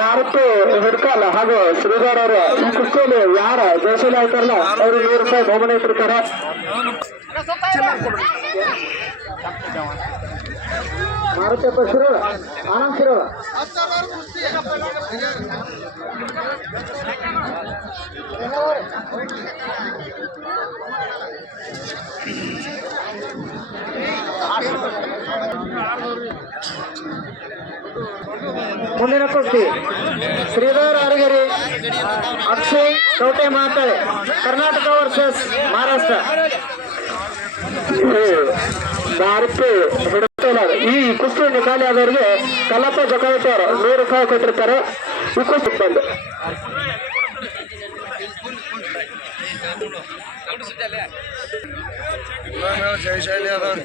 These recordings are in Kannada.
ಯಾರಕ್ಕೂ ಹಿಡ್ಕಲ್ಲ ಹಾಗೂ ಶ್ರೀಧರ್ ಅವರು ಈ ಕುಸ್ತಿಯಲ್ಲಿ ಯಾರ ಜಯಶೀಲ ಆಯ್ತಾರಲ್ಲ ಅವರು ₹100 ಬಹುಮಾನ ಇಟ್ಟಿರ್ತಾರೆ. ಮಾರುತಪ್ಪ ಶಿರೋಳ ಆನಂದ್ ಶಿರೋಳ ಮುಂದಿನ ಕುಸ್ತಿ ಶ್ರೀಧರ್ ಅರಗಿರಿ ಅಕ್ಷಯ್ ಕೌಟೆ ಮಾತಾಳೆ ಕರ್ನಾಟಕ ವರ್ಸಸ್ ಮಹಾರಾಷ್ಟ್ರ. ಈ ಕುಸ್ತಿಯನ್ನು ಖಾಲಿ ಆದವರಿಗೆ ಕಲ್ಲಪ್ಪ ಜಕಾವತಿ ಅವರು ₹100 ಕೊಟ್ಟಿರ್ತಾರೆ. ಈ ಕುಸ್ತಿ ಬಂದು ಜಯಶೈಲಿ ಅದವ್ರಿ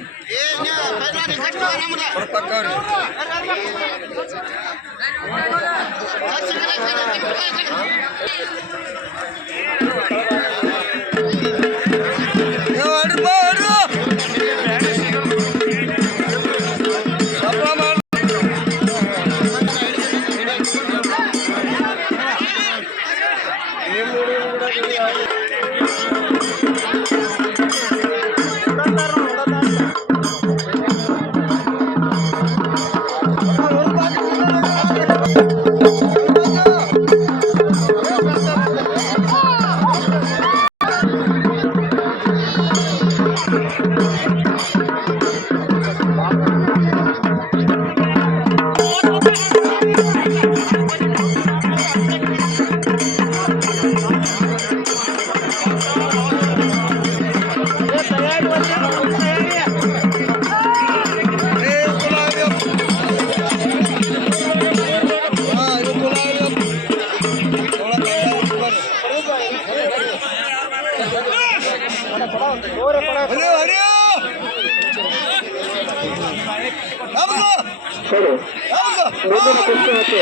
ಮುಂದಿನ ಕುಸ್ತಿ